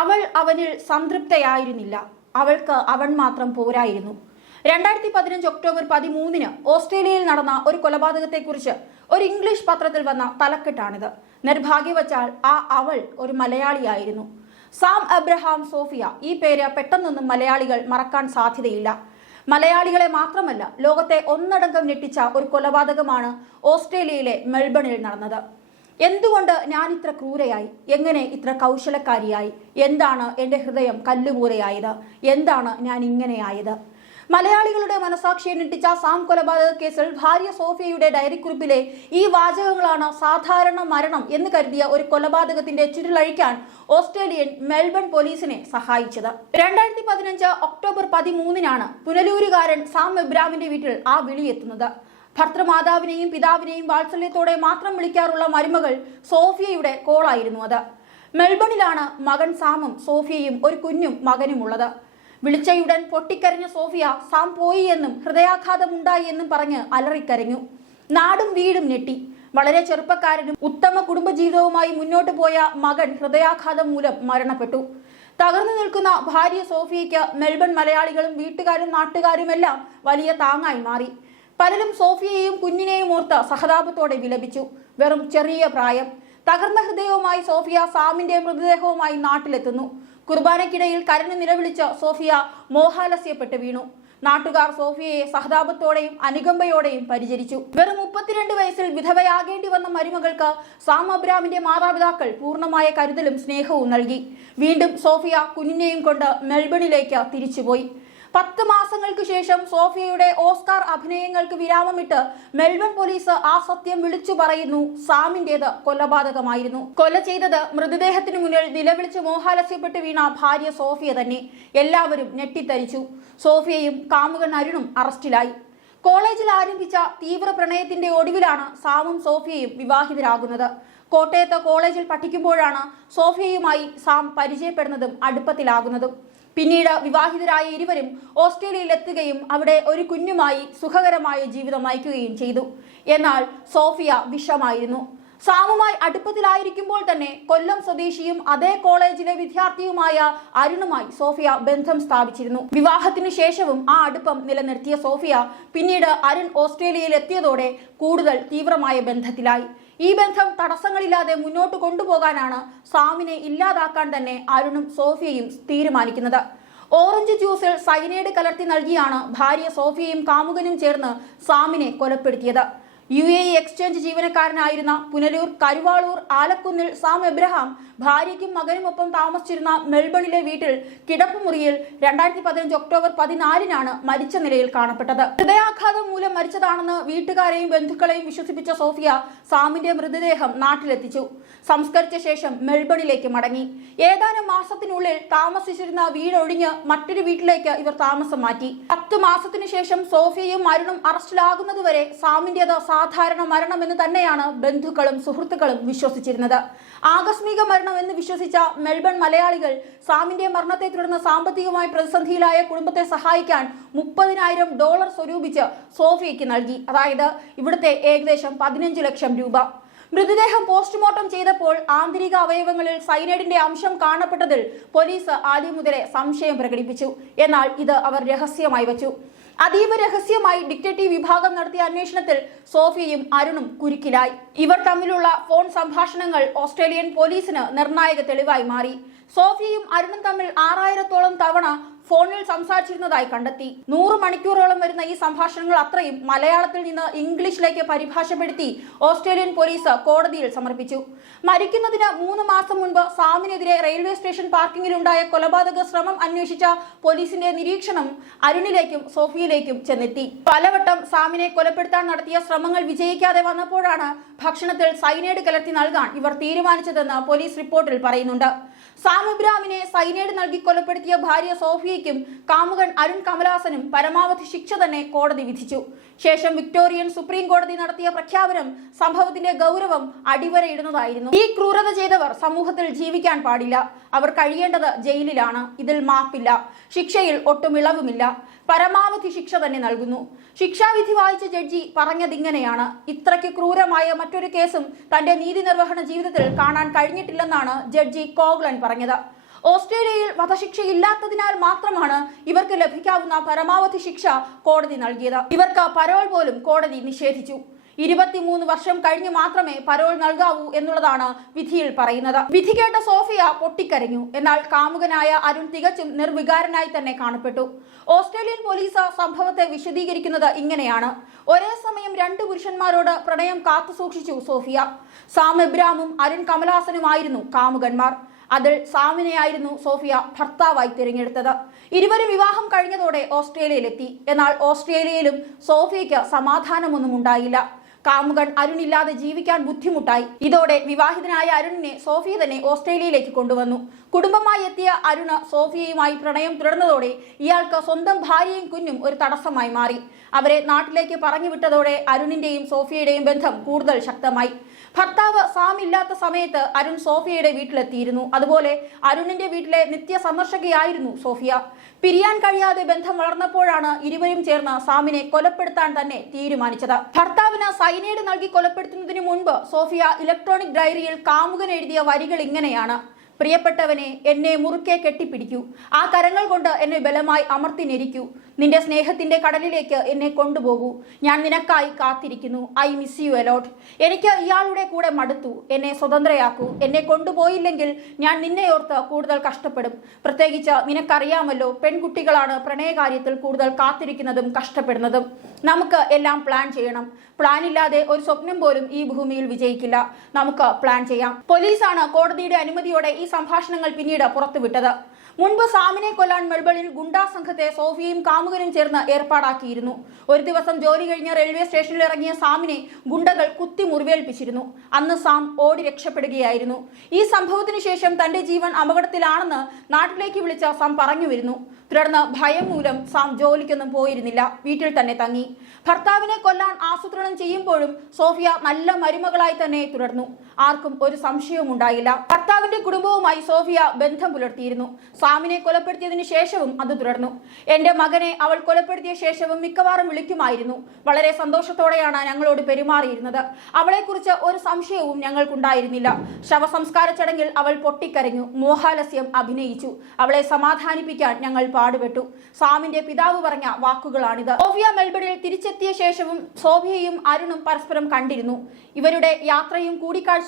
അവൾ അവനിൽ സംതൃപ്തയായിരുന്നില്ല. അവൾക്ക് അവൻ മാത്രം പോരായിരുന്നു. രണ്ടായിരത്തി പതിനഞ്ച് ഒക്ടോബർ പതിമൂന്നിന് ഓസ്ട്രേലിയയിൽ നടന്ന ഒരു കൊലപാതകത്തെക്കുറിച്ച് ഒരു ഇംഗ്ലീഷ് പത്രത്തിൽ വന്ന തലക്കെട്ടാണിത്. നിർഭാഗ്യവച്ചാൽ ആ അവൾ ഒരു മലയാളിയായിരുന്നു. സാം അബ്രഹാം സോഫിയ ഈ പേര് പെട്ടെന്നൊന്നും മലയാളികൾ മറക്കാൻ സാധ്യതയില്ല. മലയാളികളെ മാത്രമല്ല ലോകത്തെ ഒന്നടങ്കം ഞെട്ടിച്ച ഒരു കൊലപാതകമാണ് ഓസ്ട്രേലിയയിലെ മെൽബണിൽ നടന്നത്. എന്തുകൊണ്ട് ഞാൻ ഇത്ര ക്രൂരയായി? എങ്ങനെ ഇത്ര കൗശലക്കാരിയായി? എന്താണ് എന്റെ ഹൃദയം കല്ലുകൂരയായത് എന്താണ് ഞാൻ ഇങ്ങനെയായത്? മലയാളികളുടെ മനസാക്ഷിയെ ഞെട്ടിച്ച സാം കൊലപാതക കേസിൽ ഭാര്യ സോഫിയയുടെ ഡയറിക്കുറിപ്പിലെ ഈ വാചകങ്ങളാണ് സാധാരണ മരണം എന്ന് കരുതിയ ഒരു കൊലപാതകത്തിന്റെ ചുരുളഴിക്കാൻ ഓസ്ട്രേലിയൻ മെൽബൺ പോലീസിനെ സഹായിച്ചത്. രണ്ടായിരത്തി പതിനഞ്ച് ഒക്ടോബർ പതിമൂന്നിനാണ് പുനലൂരുകാരൻ സാം എബ്രാമിന്റെ വീട്ടിൽ ആ വിളിയെത്തുന്നത് ഭർത്തൃമാതാവിനെയും പിതാവിനെയും വാത്സല്യത്തോടെ മാത്രം വിളിക്കാറുള്ള മരുമകൾ സോഫിയയുടെ കോളായിരുന്നു അത്. മെൽബണിലാണ് മകൻ സാമും സോഫിയയും ഒരു കുഞ്ഞും മകനുമുള്ളത്. വിളിച്ചയുടൻ പൊട്ടിക്കരഞ്ഞ സോഫിയ സാം പോയി എന്നും ഹൃദയാഘാതമുണ്ടായി എന്നും പറഞ്ഞ് അലറിക്കരഞ്ഞു. നാടും വീടും ഞെട്ടി. വളരെ ചെറുപ്പക്കാരനും ഉത്തമ കുടുംബജീവിതവുമായി മുന്നോട്ട് പോയ മകൻ ഹൃദയാഘാതം മൂലം മരണപ്പെട്ടു. തകർന്നു നിൽക്കുന്ന ഭാര്യ സോഫിയയ്ക്ക് മെൽബൺ മലയാളികളും വീട്ടുകാരും നാട്ടുകാരുമെല്ലാം വലിയ താങ്ങായി മാറി. പലരും സോഫിയയെയും കുഞ്ഞിനെയും ഓർത്ത് സഹതാപത്തോടെ വിലപിച്ചു. വെറും ചെറിയ പ്രായം. തകർന്ന ഹൃദയവുമായി സോഫിയ സാമിന്റെ മൃതദേഹവുമായി നാട്ടിലെത്തുന്നു. കുർബാനയ്ക്കിടയിൽ കരഞ്ഞു നിലവിളിച്ച സോഫിയ മോഹാലസ്യപ്പെട്ട് വീണു. നാട്ടുകാർ സോഫിയയെ സഹതാപത്തോടെയും അനുകമ്പയോടെയും പരിചരിച്ചു. വെറും മുപ്പത്തിരണ്ട് വയസ്സിൽ വിധവയാകേണ്ടി വന്ന മരുമകൾക്ക് സാം അബ്രാമിന്റെ മാതാപിതാക്കൾ പൂർണമായ കരുതലും സ്നേഹവും നൽകി. വീണ്ടും സോഫിയ കുഞ്ഞിനെയും കൊണ്ട് മെൽബണിലേക്ക് തിരിച്ചുപോയി. പത്ത് മാസങ്ങൾക്ക് ശേഷം സോഫിയയുടെ ഓസ്കാർ അഭിനയങ്ങൾക്ക് വിരാമമിട്ട് മെൽബൺ പോലീസ് ആ സത്യം വിളിച്ചു പറയുന്നു. സാമിന്റേത് കൊലപാതകമായിരുന്നു. കൊല ചെയ്തത് മൃതദേഹത്തിന് മുന്നിൽ നിലവിളിച്ച് മോഹാലസ്യപ്പെട്ട് വീണ ഭാര്യ സോഫിയ തന്നെ എല്ലാവരും ഞെട്ടിത്തരിച്ചു. സോഫിയയും കാമുകൻ അരുണും അറസ്റ്റിലായി. കോളേജിൽ ആരംഭിച്ച തീവ്ര പ്രണയത്തിന്റെ ഒടുവിലാണ് സാമും സോഫിയയും വിവാഹിതരാകുന്നത്. കോട്ടയത്ത് കോളേജിൽ പഠിക്കുമ്പോഴാണ് സോഫിയയുമായി സാം പരിചയപ്പെടുന്നതും അടുപ്പത്തിലാകുന്നതും. പിന്നീട് വിവാഹിതരായ ഇരുവരും ഓസ്ട്രേലിയയിൽ എത്തുകയും അവിടെ ഒരു കുഞ്ഞുമായി സുഖകരമായ ജീവിതം നയിക്കുകയും ചെയ്തു. എന്നാൽ സോഫിയ വിഷമായിരുന്നു. സാമുമായി അടുപ്പത്തിലായിരിക്കുമ്പോൾ തന്നെ കൊല്ലം സ്വദേശിയും അതേ കോളേജിലെ വിദ്യാർത്ഥിയുമായ അരുണുമായി സോഫിയ ബന്ധം സ്ഥാപിച്ചിരുന്നു. വിവാഹത്തിനു ശേഷവും ആ അടുപ്പം നിലനിർത്തിയ സോഫിയ പിന്നീട് അരുൺ ഓസ്ട്രേലിയയിൽ എത്തിയതോടെ കൂടുതൽ തീവ്രമായ ബന്ധത്തിലായി. ഈ ബന്ധം തടസ്സങ്ങളില്ലാതെ മുന്നോട്ട് കൊണ്ടുപോകാനാണ് സാമിനെ ഇല്ലാതാക്കാൻ തന്നെ അരുണും സോഫിയയും തീരുമാനിക്കുന്നത്. ഓറഞ്ച് ജ്യൂസിൽ സൈനൈഡ് കലർത്തി നൽകിയാണ് ഭാര്യ സോഫിയയും കാമുകനും ചേർന്ന് സാമിനെ കൊലപ്പെടുത്തിയത്. യു എ എക്സ്ചേഞ്ച് ജീവനക്കാരനായിരുന്ന പുനലൂർ കരുവാളൂർ ആലക്കുന്നിൽ സാം എബ്രഹാം ഭാര്യയ്ക്കും മകനുമൊപ്പം താമസിച്ചിരുന്ന മെൽബണിലെ വീട്ടിൽ കിടപ്പുമുറിയിൽ രണ്ടായിരത്തി പതിനഞ്ച് ഒക്ടോബർ പതിനാലിനാണ് മരിച്ച നിലയിൽ കാണപ്പെട്ടത്. ഹൃദയാഘാതം മൂലം മരിച്ചതാണെന്ന് വീട്ടുകാരെയും ബന്ധുക്കളെയും വിശ്വസിപ്പിച്ച സോഫിയ സാമിന്റെ മൃതദേഹം നാട്ടിലെത്തിച്ചു. സംസ്കരിച്ച ശേഷം മെൽബണിലേക്ക് മടങ്ങി. ഏതാനും മാസത്തിനുള്ളിൽ താമസിച്ചിരുന്ന വീടൊഴിഞ്ഞ് മറ്റൊരു വീട്ടിലേക്ക് ഇവർ താമസം മാറ്റി. പത്ത് മാസത്തിനു ശേഷം സോഫിയയും മരുണും അറസ്റ്റിലാകുന്നതുവരെ സാമിന്റേത് സാധാരണ മരണം എന്ന് തന്നെയാണ് ബന്ധുക്കളും സുഹൃത്തുക്കളും വിശ്വസിച്ചിരുന്നത്. ആകസ്മിക മരണം എന്ന് വിശ്വസിച്ച മെൽബൺ മലയാളികൾ സാമിന്റെ മരണത്തെ തുടർന്ന് സാമ്പത്തികമായി പ്രതിസന്ധിയിലായ കുടുംബത്തെ സഹായിക്കാൻ മുപ്പതിനായിരം ഡോളർ സ്വരൂപിച്ച് സോഫിയയ്ക്ക് നൽകി. അതായത് ഇവിടുത്തെ ഏകദേശം പതിനഞ്ച് ലക്ഷം രൂപ. മൃതദേഹം പോസ്റ്റ്മോർട്ടം ചെയ്തപ്പോൾ ആന്തരിക അവയവങ്ങളിൽ സൈനൈഡിന്റെ അംശം കാണപ്പെട്ടതിൽ പോലീസ് ആദ്യം മുതലേ സംശയം പ്രകടിപ്പിച്ചു. എന്നാൽ ഇത് അവർ രഹസ്യമായി വച്ചു. അതീവ രഹസ്യമായി ഡിക്റ്റേറ്റീവ് വിഭാഗം നടത്തിയ അന്വേഷണത്തിൽ സോഫിയയും അരുണും കുരുക്കിലായി. ഇവർ തമ്മിലുള്ള ഫോൺ സംഭാഷണങ്ങൾ ഓസ്ട്രേലിയൻ പോലീസിന് നിർണായക തെളിവായി മാറി. സോഫിയയും അരുണും തമ്മിൽ ആറായിരത്തോളം തവണ ഫോണിൽ സംസാരിച്ചിരുന്നതായി കണ്ടെത്തി. നൂറ് മണിക്കൂറോളം വരുന്ന ഈ സംഭാഷണങ്ങൾ അത്രയും മലയാളത്തിൽ നിന്ന് ഇംഗ്ലീഷിലേക്ക് പരിഭാഷപ്പെടുത്തി ഓസ്ട്രേലിയൻ പോലീസ് കോടതിയിൽ സമർപ്പിച്ചു. മരിക്കുന്നതിന് മൂന്ന് മാസം മുൻപ് സാമിനെതിരെ റെയിൽവേ സ്റ്റേഷൻ പാർക്കിങ്ങിലുണ്ടായ കൊലപാതക ശ്രമം അന്വേഷിച്ച പോലീസിന്റെ നിരീക്ഷണം അരുണിലേക്കും സോഫിയയിലേക്കും ചെന്നെത്തി. പലവട്ടം സാമിനെ കൊലപ്പെടുത്താൻ നടത്തിയ ശ്രമങ്ങൾ വിജയിക്കാതെ വന്നപ്പോഴാണ് ഭക്ഷണത്തിൽ സൈനൈഡ് കലർത്തി നൽകാൻ ഇവർ തീരുമാനിച്ചതെന്ന് പോലീസ് റിപ്പോർട്ടിൽ പറയുന്നുണ്ട്. സാം ഇബ്രാഹിമിനെ സൈനൈഡ് നൽകി കൊലപ്പെടുത്തിയ ഭാര്യ സോഫിയയ്ക്കും കാമുകൻ അരുൺ കമലാസനും പരമാവധി ശിക്ഷ തന്നെ കോടതി വിധിച്ചു. ശേഷം വിക്ടോറിയൻ സുപ്രീം കോടതി നടത്തിയ പ്രഖ്യാപനം സംഭവത്തിന്റെ ഗൗരവം അടിവരയിടുന്നതായിരുന്നു. ഈ ക്രൂരത ചെയ്തവർ സമൂഹത്തിൽ ജീവിക്കാൻ പാടില്ല. അവർ കഴിയേണ്ടത് ജയിലിലാണ്. ഇതിൽ മാപ്പില്ല. ശിക്ഷയിൽ ഒട്ടും ഇളവുമില്ല. പരമാവധി ശിക്ഷ തന്നെ നൽകുന്നു. ശിക്ഷാവിധി വായിച്ച ജഡ്ജി പറഞ്ഞതിങ്ങനെയാണ്. ഇത്രയ്ക്ക് ക്രൂരമായ മറ്റൊരു കേസും തന്റെ നീതി നിർവഹണ ജീവിതത്തിൽ കാണാൻ കഴിഞ്ഞിട്ടില്ലെന്നാണ് ജഡ്ജി കോഗ്ലൻ പറഞ്ഞത്. ഓസ്ട്രേലിയയിൽ വധശിക്ഷയില്ലാത്തതിനാൽ മാത്രമാണ് ഇവർക്ക് ലഭിക്കാവുന്ന പരമാവധി ശിക്ഷ കോടതി നൽകിയത്. ഇവർക്ക് പരോൾ പോലും കോടതി നിഷേധിച്ചു. ഇരുപത്തിമൂന്ന് വർഷം കഴിഞ്ഞ് മാത്രമേ പരോൾ നൽകാവൂ എന്നുള്ളതാണ് വിധിയിൽ പറയുന്നത്. വിധി കേട്ട സോഫിയ പൊട്ടിക്കരഞ്ഞു. എന്നാൽ കാമുകനായ അരുൺ തികച്ചും നിർവികാരനായി തന്നെ കാണപ്പെട്ടു. ഓസ്ട്രേലിയൻ പോലീസ് സംഭവത്തെ വിശദീകരിക്കുന്നത് ഇങ്ങനെയാണ്. ഒരേ സമയം രണ്ട് പുരുഷന്മാരോട് പ്രണയം കാത്തുസൂക്ഷിച്ചു സോഫിയ. സാം എബ്രാമും അരുൺ കമലാസനുമായിരുന്നു കാമുകന്മാർ. അതിൽ സാമിനെയായിരുന്നു സോഫിയ ഭർത്താവായി തിരഞ്ഞെടുത്തത്. ഇരുവരും വിവാഹം കഴിഞ്ഞതോടെ ഓസ്ട്രേലിയയിലെത്തി. എന്നാൽ ഓസ്ട്രേലിയയിലും സോഫിയയ്ക്ക് സമാധാനമൊന്നും ഉണ്ടായില്ല. കാമുകൻ അരുണില്ലാതെ ജീവിക്കാൻ ബുദ്ധിമുട്ടായി. ഇതോടെ വിവാഹിതനായ അരുണിനെ സോഫിയ തന്നെ ഓസ്ട്രേലിയയിലേക്ക് കൊണ്ടുവന്നു. കുടുംബമായി എത്തിയ അരുണ് സോഫിയയുമായി പ്രണയം തുടർന്നതോടെ ഇയാൾക്ക് സ്വന്തം ഭാര്യയും കുഞ്ഞും ഒരു തടസ്സമായി മാറി. അവരെ നാട്ടിലേക്ക് പറഞ്ഞു വിട്ടതോടെ അരുണിന്റെയും സോഫിയയുടെയും ബന്ധം കൂടുതൽ ശക്തമായി. ഭർത്താവ് സാം ഇല്ലാത്ത സമയത്ത് അരുൺ സോഫിയയുടെ വീട്ടിലെത്തിയിരുന്നു. അതുപോലെ അരുണിന്റെ വീട്ടിലെ നിത്യ സന്ദർശകയായിരുന്നു സോഫിയ. പിരിയാൻ കഴിയാതെ ബന്ധം വളർന്നപ്പോഴാണ് ഇരുവരും ചേർന്ന് സാമിനെ കൊലപ്പെടുത്താൻ തന്നെ തീരുമാനിച്ചത്. ഭർത്താവിന് സൈനൈഡ് നൽകി കൊലപ്പെടുത്തുന്നതിന് മുൻപ് സോഫിയ ഇലക്ട്രോണിക് ഡയറിയിൽ കാമുകൻ എഴുതിയ വരികൾ ഇങ്ങനെയാണ്. പ്രിയപ്പെട്ടവനെ എന്നെ മുറുക്കെ കെട്ടിപ്പിടിക്കൂ. ആ കരങ്ങൾ കൊണ്ട് എന്നെ ബലമായി അമർത്തി ഞെരിക്കൂ. നിന്റെ സ്നേഹത്തിന്റെ കടലിലേക്ക് എന്നെ കൊണ്ടുപോകൂ. ഞാൻ നിനക്കായി കാത്തിരിക്കുന്നു. ഐ മിസ് യു അലോട്ട് എനിക്ക് ഇയാളുടെ കൂടെ മടുത്തു. എന്നെ സ്വതന്ത്രയാക്കൂ. എന്നെ കൊണ്ടുപോയില്ലെങ്കിൽ ഞാൻ നിന്നെ ഓർത്ത് കൂടുതൽ കഷ്ടപ്പെടും. പ്രത്യേകിച്ച് നിനക്കറിയാമല്ലോ പെൺകുട്ടികളാണ് പ്രണയകാര്യത്തിൽ കൂടുതൽ കാത്തിരിക്കുന്നതും കഷ്ടപ്പെടുന്നതും. നമുക്ക് എല്ലാം പ്ലാൻ ചെയ്യണം. പ്ലാൻ ഇല്ലാതെ ഒരു സ്വപ്നം പോലും ഈ ഭൂമിയിൽ വിജയിക്കില്ല. നമുക്ക് പ്ലാൻ ചെയ്യാം. പോലീസാണ് കോടതിയുടെ അനുമതിയോടെ ഈ സംഭാഷണങ്ങൾ പിന്നീട് പുറത്തുവിട്ടത്. മുൻപ് സാമിനെ കൊല്ലാൻ മെൽബണിൽ ഗുണ്ടാ സംഘത്തെ സോഫിയയും കാമുകനും ചേർന്ന് ഏർപ്പാടാക്കിയിരുന്നു. ഒരു ദിവസം ജോലി കഴിഞ്ഞ റെയിൽവേ സ്റ്റേഷനിൽ ഇറങ്ങിയ സാമിനെ ഗുണ്ടകൾ കുത്തി മുറിവേൽപ്പിച്ചിരുന്നു. അന്ന് സാം ഓടി രക്ഷപ്പെടുകയായിരുന്നു. ഈ സംഭവത്തിന് ശേഷം തന്റെ ജീവൻ അപകടത്തിലാണെന്ന് നാട്ടിലേക്ക് വിളിച്ച സാം പറഞ്ഞു വരുന്നു തുടർന്ന് ഭയം മൂലം സാം ജോലിക്കൊന്നും പോയിരുന്നില്ല. വീട്ടിൽ തന്നെ തങ്ങി. ഭർത്താവിനെ കൊല്ലാൻ ആസൂത്രണം ചെയ്യുമ്പോഴും സോഫിയ നല്ല മരുമകളായി തന്നെ തുടർന്നു. ആർക്കും ഒരു സംശയവും ഉണ്ടായില്ല. ഭർത്താവിന്റെ കുടുംബവുമായി സോഫിയ ബന്ധം പുലർത്തിയിരുന്നു. സാമിനെ കൊലപ്പെടുത്തിയതിനു ശേഷവും അത് തുടർന്നു. എന്റെ മകനെ അവൾ കൊലപ്പെടുത്തിയ ശേഷവും മിക്കവാറും വിളിക്കുമായിരുന്നു. വളരെ സന്തോഷത്തോടെയാണ് ഞങ്ങളോട് പെരുമാറിയിരുന്നത്. അവളെക്കുറിച്ച് ഒരു സംശയവും ഞങ്ങൾക്കുണ്ടായിരുന്നില്ല. ശവസംസ്കാര ചടങ്ങിൽ അവൾ പൊട്ടിക്കരഞ്ഞു. മോഹാലസ്യം അഭിനയിച്ചു. അവളെ സമാധാനിപ്പിക്കാൻ ഞങ്ങൾ പാടുപെട്ടു. സാമിന്റെ പിതാവ് പറഞ്ഞ വാക്കുകളാണിത്. സോഫിയ മെൽബണിൽ തിരിച്ചെത്തിയ ശേഷവും സോഫിയയും അരുണും പരസ്പരം കണ്ടിരുന്നു. ഇവരുടെ യാത്രയും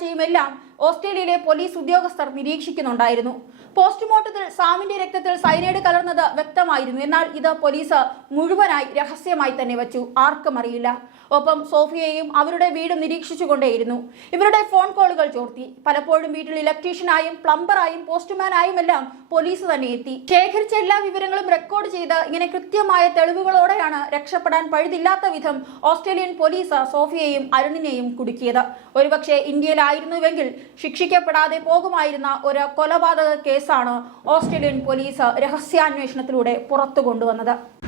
എല്ലാം ഓസ്ട്രേലിയയിലെ പോലീസ് ഉദ്യോഗസ്ഥർ നിരീക്ഷിക്കുന്നുണ്ടായിരുന്നു. പോസ്റ്റ്മോർട്ടത്തിൽ സാമിന്റെ രക്തത്തിൽ സൈനൈഡ് കലർന്നത് വ്യക്തമായിരുന്നു. എന്നാൽ ഇത് പോലീസ് മുഴുവനായി രഹസ്യമായി തന്നെ വെച്ചു. ആർക്കും അറിയില്ല. ഒപ്പം സോഫിയയും അവരുടെ വീടും നിരീക്ഷിച്ചുകൊണ്ടേയിരുന്നു. ഇവരുടെ ഫോൺ കോളുകൾ ചോർത്തി. പലപ്പോഴും വീട്ടിൽ ഇലക്ട്രീഷ്യനായും പ്ലംബറായും പോസ്റ്റ്മാനായും എല്ലാം പോലീസ് തന്നെ എത്തി. ശേഖരിച്ച എല്ലാ വിവരങ്ങളും റെക്കോർഡ് ചെയ്ത് ഇങ്ങനെ കൃത്യമായ തെളിവുകളോടെയാണ് രക്ഷപ്പെടാൻ പഴുതില്ലാത്ത വിധം ഓസ്ട്രേലിയൻ പോലീസ് സോഫിയയും അരുണിനെയും കുടുക്കിയത്. ഒരുപക്ഷെ ഇന്ത്യയിലായിരുന്നുവെങ്കിൽ ശിക്ഷിക്കപ്പെടാതെ പോകുമായിരുന്ന ഒരു കൊലപാതക കേസാണ് ഓസ്ട്രേലിയൻ പോലീസ് രഹസ്യാന്വേഷണത്തിലൂടെ പുറത്തു കൊണ്ടുവന്നത്